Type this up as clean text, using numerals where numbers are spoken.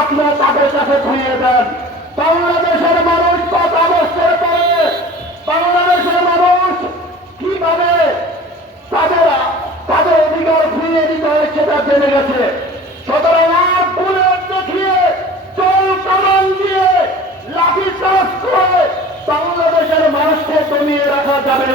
আপনার তাদের কাছে ধরিয়ে দেন। বাংলাদেশের মানুষ ৫ বছর পরে বাংলাদেশের মানুষ কিভাবে তাদের অধিকার ফিরিয়ে দিতে হয় সেটা জেনে গেছে। সুতরাং আর বুলেট দেখিয়ে জল কামান দিয়ে লাঠি চার্জ করে বাংলাদেশের মানুষকে দমিয়ে রাখা যাবে না।